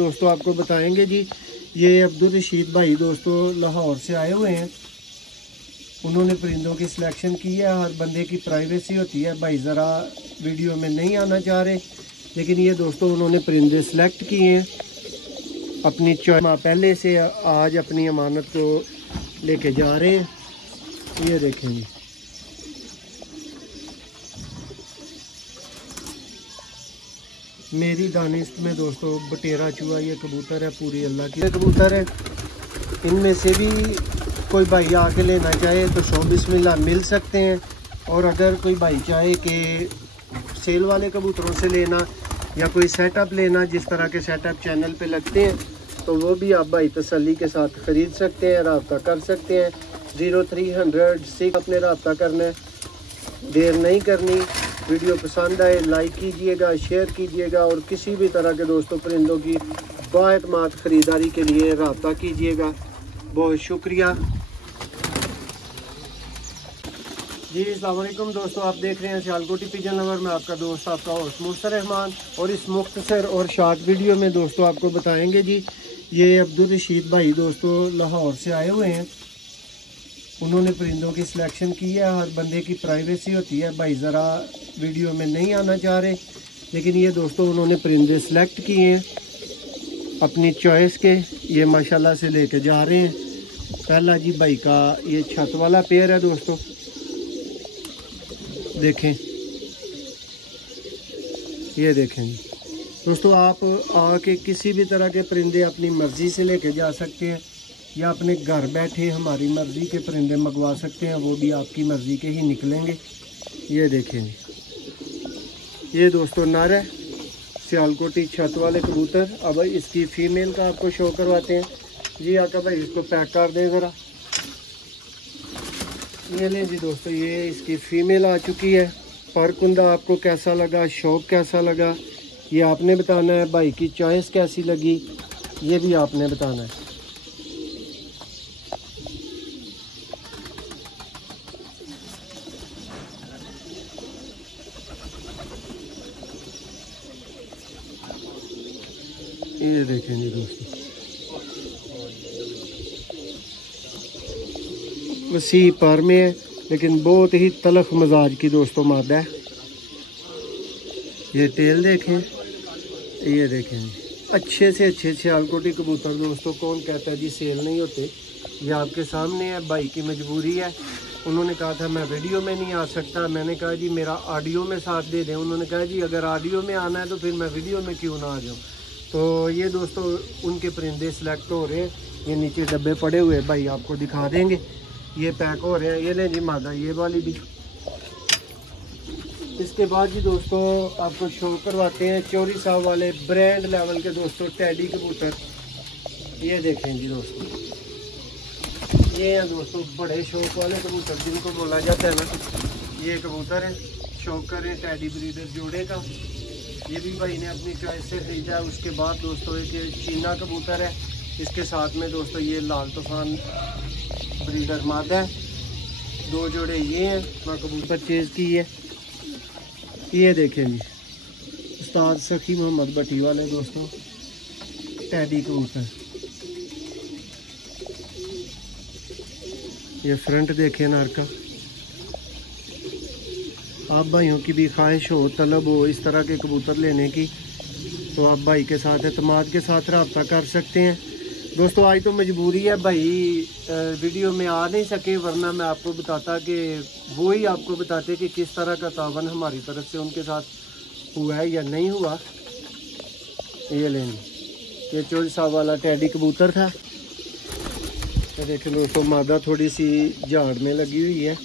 दोस्तों आपको बताएंगे जी। ये अब्दुल रशीद भाई दोस्तों लाहौर से आए हुए हैं। उन्होंने परिंदों की सिलेक्शन की है। हर बंदे की प्राइवेसी होती है। भाई ज़रा वीडियो में नहीं आना चाह रहे, लेकिन ये दोस्तों उन्होंने परिंदे सिलेक्ट किए हैं अपनी चॉइस। पहले से आज अपनी अमानत को लेके जा रहे हैं। ये देखेंगे, मेरी दानिश में दोस्तों बटेरा चूहा ये कबूतर है, पूरी अल्लाह की कबूतर है। इनमें से भी कोई भाई आके लेना चाहे तो शो बिस्मिल्लाह मिल सकते हैं। और अगर कोई भाई चाहे कि सेल वाले कबूतरों से लेना या कोई सेटअप लेना, जिस तरह के सेटअप चैनल पे लगते हैं, तो वो भी आप भाई तसल्ली के साथ ख़रीद सकते हैं, रब्ता कर सकते हैं। 0300 से अपने रब्ता करना है, देर नहीं करनी। वीडियो पसंद आए लाइक कीजिएगा, शेयर कीजिएगा और किसी भी तरह के दोस्तों परिंदों की बाएतमाद ख़रीदारी के लिए रब्ता कीजिएगा। बहुत शुक्रिया जी। अस्सलाम वालेकुम दोस्तों, आप देख रहे हैं सियालकोटी पिजन लवर में आपका दोस्त आपका होस्ट मुर्सद रहमान। और इस मुख्तसर और शॉर्ट वीडियो में दोस्तों आपको बताएंगे जी। ये अब्दुल रशीद भाई दोस्तों लाहौर से आए हुए हैं। उन्होंने परिंदों की सिलेक्शन की है। हर बंदे की प्राइवेसी होती है। भाई ज़रा वीडियो में नहीं आना चाह रहे, लेकिन ये दोस्तों उन्होंने परिंदे सिलेक्ट किए हैं अपनी चॉइस के। ये माशाल्लाह से लेके जा रहे हैं। पहला जी भाई का ये छत वाला पेयर है दोस्तों, देखें, ये देखें दोस्तों। आप आके किसी भी तरह के परिंदे अपनी मर्ज़ी से लेके जा सकते हैं, या अपने घर बैठे हमारी मर्ज़ी के परिंदे मंगवा सकते हैं, वो भी आपकी मर्ज़ी के ही निकलेंगे। ये देखें, ये दोस्तों नर है सियालकोटी छत वाले कबूतर। अब इसकी फ़ीमेल का आपको शो करवाते हैं जी। आका भाई इसको पैक कर दें ज़रा। ये लें जी दोस्तों, ये इसकी फ़ीमेल आ चुकी है। पर कुंदा आपको कैसा लगा, शौक कैसा लगा, ये आपने बताना है। भाई की चॉइस कैसी लगी, ये भी आपने बताना है। ये देखें जी दोस्तों, वसी पर में है, लेकिन बहुत ही तलख मजाज की दोस्तों मादा है। ये टेल देखें, ये देखें जी। अच्छे से अच्छे सियालकोटी कबूतर दोस्तों, कौन कहता है जी सेल नहीं होते। ये आपके सामने है। भाई की मजबूरी है। उन्होंने कहा था मैं वीडियो में नहीं आ सकता। मैंने कहा जी मेरा ऑडियो में साथ दे दें। उन्होंने कहा जी अगर ऑडियो में आना है तो फिर मैं वीडियो में क्यों ना आ जाऊँ। तो ये दोस्तों उनके परिंदे सिलेक्ट हो रहे हैं। ये नीचे डब्बे पड़े हुए भाई आपको दिखा देंगे। ये पैक हो रहे हैं। ये लें जी मादा, ये वाली भी। इसके बाद जी दोस्तों आपको शो करवाते हैं चौरी साहब वाले ब्रांड लेवल के दोस्तों टैडी कबूतर। ये देखें जी दोस्तों, ये हैं दोस्तों बड़े शौक वाले कबूतर जिनको बोला जाता है ना। ये कबूतर है शौक करें टैडी ब्रीडर जोड़े का। ये भी भाई ने अपनी चॉइस से खरीदा है। उसके बाद दोस्तों एक चीना कबूतर है। इसके साथ में दोस्तों ये लाल तूफान ब्रीडर मादा है। 2 जोड़े ये हैं। मैं कबूतर परचेज़ की है। ये देखें जी उस्ताद सखी मोहम्मद भट्टी वाले दोस्तों टैडी कबूतर। ये फ्रंट देखें नर का। आप भाइयों की भी ख्वाहिश हो, तलब हो इस तरह के कबूतर लेने की, तो आप भाई के साथ एतमाद के साथ रब्ता कर सकते हैं दोस्तों। आज तो मजबूरी है, भाई वीडियो में आ नहीं सके, वरना मैं आपको बताता कि वो ही आपको बताते कि किस तरह का तावन हमारी तरफ से उनके साथ हुआ है या नहीं हुआ। ये लेंगे, ये चौरी साहब वाला टैडी कबूतर था। ये देखें दोस्तों, मादा थोड़ी सी झाड़ में लगी हुई है,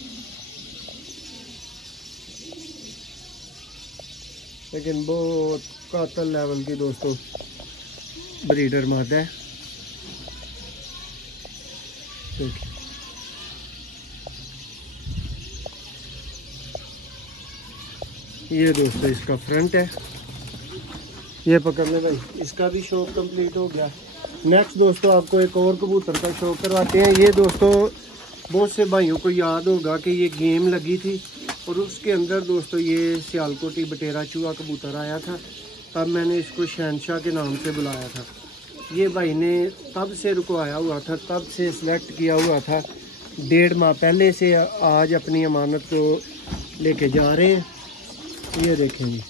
लेकिन बहुत कातल लेवल की दोस्तों ब्रीडर मादा है। देखिए ये दोस्तों इसका फ्रंट है। ये पकड़ ले भाई, इसका भी शौक कंप्लीट हो गया। नेक्स्ट दोस्तों आपको एक और कबूतर का शौक करवाते हैं। ये दोस्तों बहुत से भाइयों को याद होगा कि ये गेम लगी थी और उसके अंदर दोस्तों ये सियालकोटी बटेरा चूहा कबूतर आया था। तब मैंने इसको शहनशाह के नाम से बुलाया था। ये भाई ने तब से रुकवाया हुआ था, तब से सिलेक्ट किया हुआ था, 1.5 माह पहले से आज अपनी अमानत को लेके जा रहे हैं। ये देखें जी,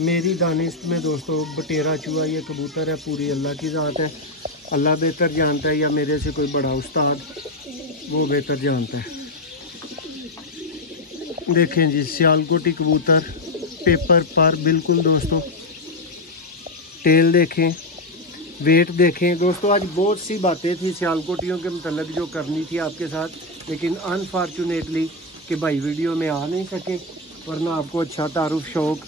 मेरी दानिश में दोस्तों बटेरा चूहा ये कबूतर है, पूरी अल्लाह की ज़ात है। अल्लाह बेहतर जानता है या मेरे से कोई बड़ा उस्ताद वो बेहतर जानता है। देखें जी, सियालकोटी कबूतर पेपर पर बिल्कुल दोस्तों। टेल देखें, वेट देखें दोस्तों। आज बहुत सी बातें थी सियालकोटियों के मतलब जो करनी थी आपके साथ, लेकिन अनफॉर्चुनेटली कि भाई वीडियो में आ नहीं सके, वरना आपको अच्छा तारुफ शौक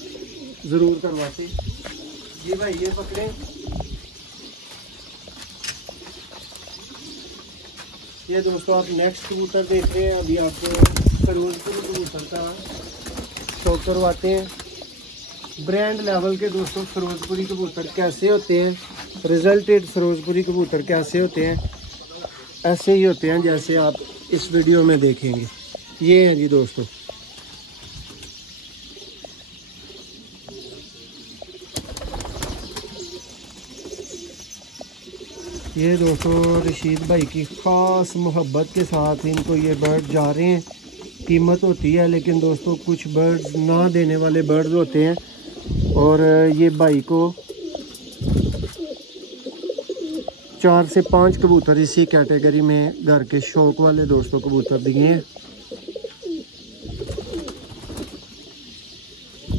ज़रूर करवाते। जी भाई ये पकड़ें। ये दोस्तों आप नेक्स्ट कबूतर देख रहे हैं। अभी आपको फिरोजपुरी कबूतर का शौक करवाते हैं। ब्रांड लेवल के दोस्तों फिरोजपुरी कबूतर कैसे होते हैं, रिजल्टेड फिरोजपुरी कबूतर कैसे होते हैं, ऐसे ही होते हैं जैसे आप इस वीडियो में देखेंगे। ये हैं जी दोस्तों, ये दोस्तों रशीद भाई की ख़ास मोहब्बत के साथ इनको ये बर्ड जा रहे हैं। कीमत होती है, लेकिन दोस्तों कुछ बर्ड्स ना देने वाले बर्ड्स होते हैं, और ये भाई को 4 से 5 कबूतर इसी कैटेगरी में घर के शौक वाले दोस्तों कबूतर दिए हैं।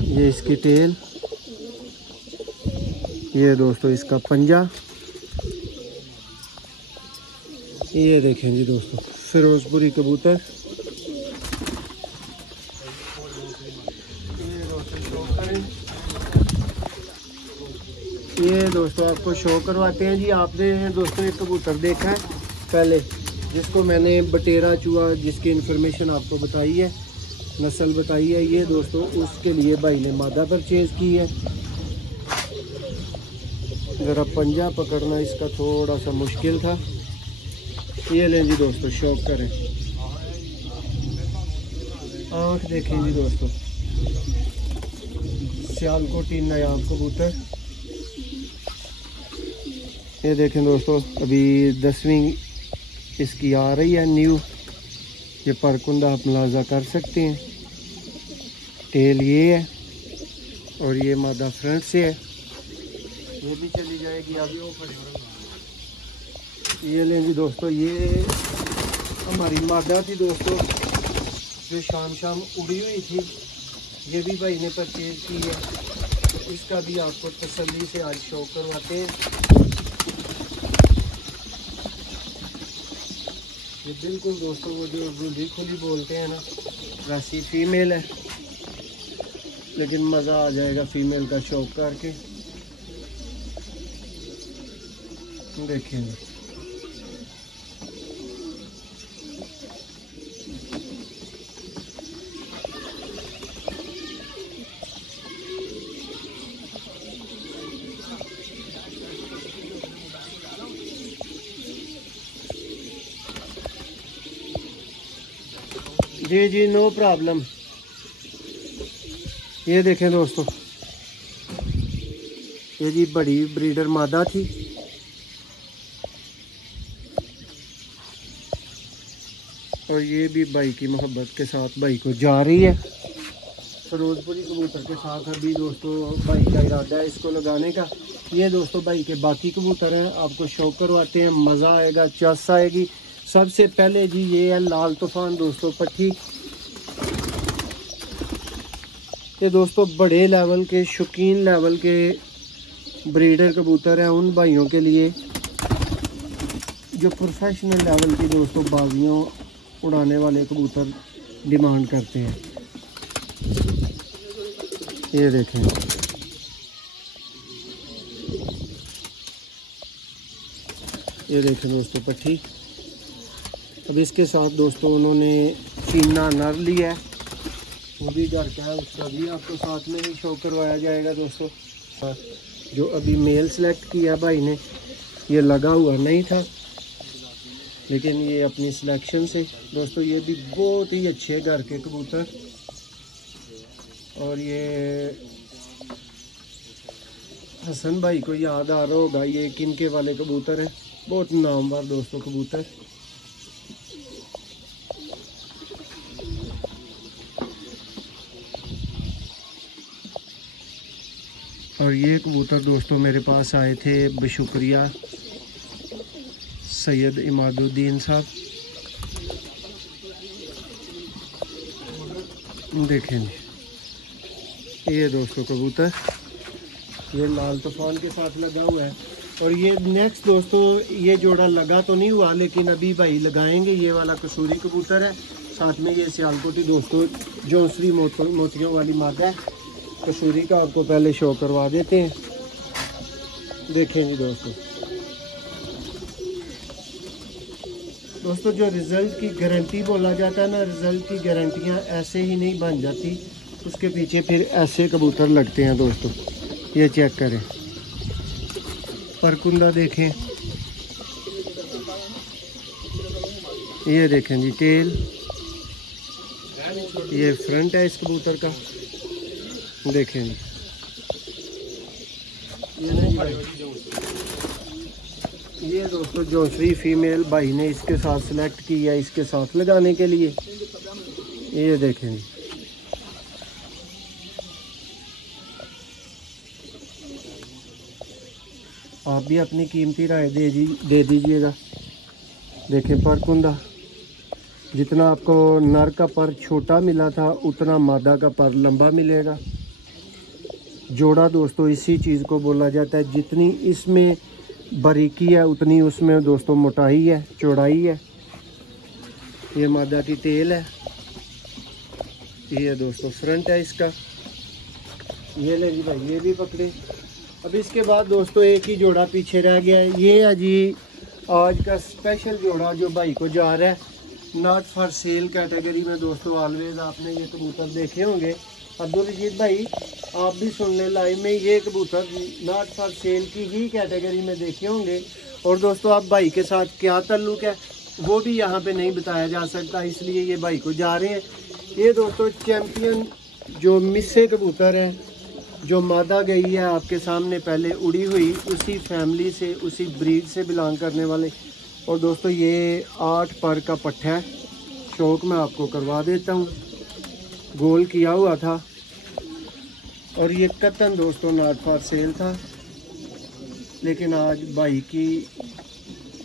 ये इसकी टेल, ये दोस्तों इसका पंजा। ये देखें जी दोस्तों फिरोजपुरी कबूतर। ये दोस्तों आपको शो करवाते हैं जी। आपने दोस्तों एक कबूतर देखा है पहले, जिसको मैंने बटेरा चूहा, जिसकी इन्फॉर्मेशन आपको बताई है, नस्ल बताई है। ये दोस्तों उसके लिए भाई ने मादा परचेज़ की है। ज़रा पंजा पकड़ना इसका थोड़ा सा मुश्किल था। ये लें जी दोस्तों, शौक करें। आँख देखें जी दोस्तों, सियालकोटी नायाब कबूतर। ये देखें दोस्तों, अभी 10वीं इसकी आ रही है न्यू। ये परकुंदा आप मुलाजा कर सकते हैं। टेल ये है और ये मादा फ्रंट से है, ये भी चली जाएगी अभी। वो खड़े ये लें जी दोस्तों, ये हमारी मादा थी दोस्तों जो शाम उड़ी हुई थी। ये भी भाई ने परचेज की है, तो इसका भी आपको तसल्ली से आज शो करवाते हैं। ये बिल्कुल दोस्तों वो जो रुली खुली बोलते हैं ना, वैसी फीमेल है, लेकिन मज़ा आ जाएगा फीमेल का शौक करके। देखेंगे जी जी, नो प्रॉब्लम। ये देखें दोस्तों, ये जी बड़ी ब्रीडर मादा थी। और ये भी भाई की मोहब्बत के साथ भाई को जा रही है। फिरोजपुरी कबूतर के साथ अभी दोस्तों भाई का इरादा है इसको लगाने का। ये दोस्तों भाई के बाकी कबूतर हैं, आपको शौक करवाते हैं, मज़ा आएगा, चस आएगी। सबसे पहले जी ये है लाल तूफान दोस्तों पट्टी। ये दोस्तों बड़े लेवल के, शौकीन लेवल के ब्रीडर कबूतर हैं, उन भाइयों के लिए जो प्रोफेशनल लेवल की दोस्तों बाजियों उड़ाने वाले कबूतर डिमांड करते हैं। ये देखें, ये देखें दोस्तों पट्टी। अब इसके साथ दोस्तों उन्होंने चीना नर लिया है, वो भी घर का है, उसका भी आपको साथ में ही शो करवाया जाएगा दोस्तों। जो अभी मेल सेलेक्ट किया भाई ने, ये लगा हुआ नहीं था, लेकिन ये अपनी सिलेक्शन से दोस्तों ये भी बहुत ही अच्छे घर के कबूतर। और ये हसन भाई को याद आ रहा होगा ये किनके वाले कबूतर हैं, बहुत नामवर दोस्तों कबूतर। और ये कबूतर दोस्तों मेरे पास आए थे बशुक्रिया सैयद इमादुद्दीन साहब। देखें ये दोस्तों कबूतर, ये लाल तूफान के साथ लगा हुआ है। और ये नेक्स्ट दोस्तों ये जोड़ा लगा तो नहीं हुआ, लेकिन अभी भाई लगाएंगे। ये वाला कसूरी कबूतर है, साथ में ये सियालकोटी दोस्तों जौंसरी मोतियों वाली मादा है। कसूरी का आपको पहले शो करवा देते हैं। देखें जी दोस्तों जो रिज़ल्ट की गारंटी बोला जाता है ना, रिज़ल्ट की गारंटियाँ ऐसे ही नहीं बन जाती, उसके पीछे फिर ऐसे कबूतर लगते हैं दोस्तों। ये चेक करें, परकुंदा देखें, ये देखें जी टेल, ये फ्रंट है इस कबूतर का। देखें जी ये दोस्तों जौंसरी फीमेल भाई ने इसके साथ सिलेक्ट की है इसके साथ लगाने के लिए। ये देखें जी आप भी अपनी कीमती राय दे दीजिएगा। देखें परकुंदा, जितना आपको नर का पर छोटा मिला था उतना मादा का पर लंबा मिलेगा। जोड़ा दोस्तों इसी चीज़ को बोला जाता है, जितनी इसमें बारीकी है उतनी उसमें दोस्तों मोटाई है, चौड़ाई है। ये मादा की टेल है, ये दोस्तों फ्रंट है इसका। ये ले जी भाई, ये भी पकड़े। अब इसके बाद दोस्तों एक ही जोड़ा पीछे रह गया है, ये है जी आज का स्पेशल जोड़ा जो भाई को जा रहा है। नॉट फॉर सेल कैटेगरी में दोस्तों ऑलवेज आपने ये कबूतर देखे होंगे। अब्दुल रशीद भाई आप भी सुन लें, लाइव में ये कबूतर नॉट फॉर सेल की ही कैटेगरी में देखे होंगे। और दोस्तों आप भाई के साथ क्या ताल्लुक़ है वो भी यहाँ पे नहीं बताया जा सकता, इसलिए ये भाई को जा रहे हैं। ये दोस्तों चैम्पियन जो मिस्से कबूतर है, जो मादा गई है आपके सामने पहले उड़ी हुई, उसी फैमिली से उसी ब्रीड से बिलोंग करने वाले। और दोस्तों ये 8 पर का पट्ठा है, शौक मैं आपको करवा देता हूँ, गोल किया हुआ था। और ये कतन दोस्तों नॉट फॉर सेल था, लेकिन आज भाई की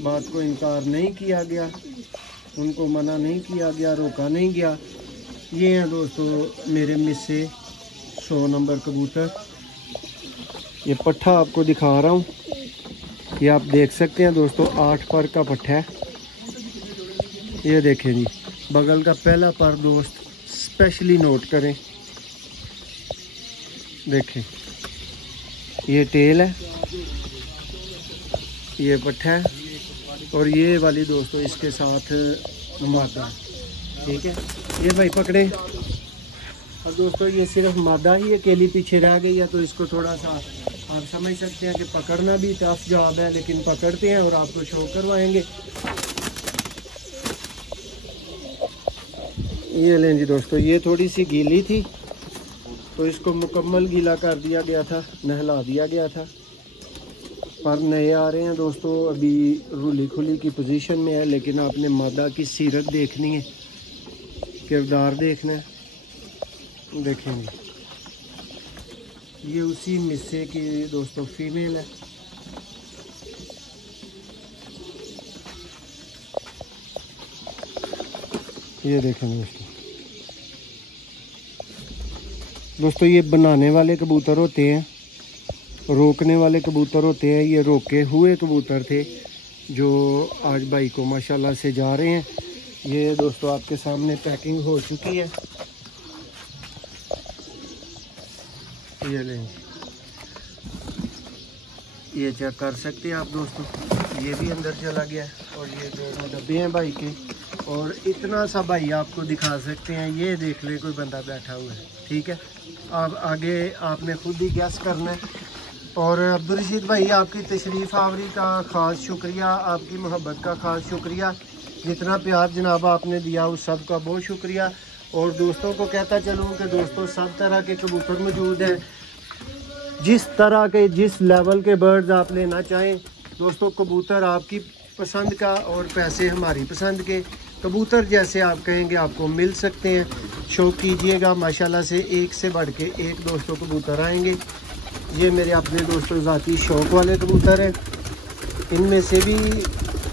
बात को इनकार नहीं किया गया, उनको मना नहीं किया गया, रोका नहीं गया। ये हैं दोस्तों मेरे मिस्से 100 नंबर कबूतर। ये पट्ठा आपको दिखा रहा हूँ, ये आप देख सकते हैं दोस्तों 8 पर का पट्ठा है। ये देखें जी बगल का पहला पर दोस्त स्पेशली नोट करें। देखें ये टेल है, ये पट्ठा है, और ये वाली दोस्तों इसके साथ मादा है। ठीक है, ये भाई पकड़े। और दोस्तों ये सिर्फ मादा ही अकेली पीछे रह गई है, तो इसको थोड़ा सा आप समझ सकते हैं कि पकड़ना भी टफ जॉब है, लेकिन पकड़ते हैं और आपको शो करवाएंगे। ये लें जी दोस्तों, ये थोड़ी सी गीली थी तो इसको मुकम्मल गीला कर दिया गया था, नहला दिया गया था। पर नए आ रहे हैं दोस्तों, अभी रूली खुली की पोजीशन में है, लेकिन आपने मादा की सीरत देखनी है, किरदार देखना है। देखेंगे ये उसी मिस्से की दोस्तों फीमेल है। ये देखेंगे दोस्तों ये बनाने वाले कबूतर होते हैं, रोकने वाले कबूतर होते हैं। ये रोके हुए कबूतर थे जो आज भाई को माशाल्लाह से जा रहे हैं। ये दोस्तों आपके सामने पैकिंग हो चुकी है, ये लें, ये चेक कर सकते हैं आप दोस्तों। ये भी अंदर चला गया और ये दोनों डब्बे हैं भाई के। और इतना सा भाई आपको दिखा सकते हैं, ये देख ले कोई बंदा बैठा हुआ है। ठीक है, अब आगे आपने खुद ही गैस करना है। और अब्दुल रशीद भाई आपकी तशरीफ़ आवरी का ख़ास शुक्रिया, आपकी मोहब्बत का ख़ास शुक्रिया। जितना प्यार जनाब आपने दिया उस सब का बहुत शुक्रिया। और दोस्तों को कहता चलूँ कि दोस्तों सब तरह के कबूतर मौजूद हैं, जिस तरह के जिस लेवल के बर्ड्स आप लेना चाहें दोस्तों। कबूतर आपकी पसंद का और पैसे हमारी पसंद के। कबूतर जैसे आप कहेंगे आपको मिल सकते हैं। शौक कीजिएगा, माशाल्लाह से एक से बढ़ के एक दोस्तों कबूतर आएंगे। ये मेरे अपने दोस्तों ज़ाती शौक वाले कबूतर हैं। इनमें से भी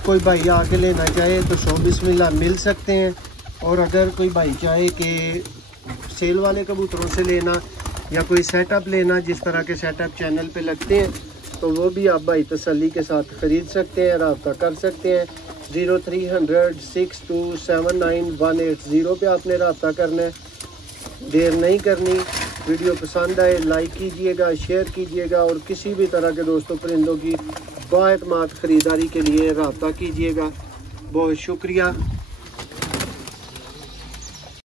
कोई भाई आके लेना चाहे तो शौक बिस्मिल्लाह मिल सकते हैं। और अगर कोई भाई चाहे कि सेल वाले कबूतरों से लेना या कोई सेटअप लेना, जिस तरह के सेटअप चैनल पे लगते हैं, तो वो भी आप भाई तसल्ली के साथ ख़रीद सकते हैं, रब्ता कर सकते हैं। 0300 6279 पे आपने रब्ता करना है, देर नहीं करनी। वीडियो पसंद आए लाइक कीजिएगा, शेयर कीजिएगा और किसी भी तरह के दोस्तों परिंदों की बाएतमाद ख़रीदारी के लिए रब्ता कीजिएगा। बहुत शुक्रिया।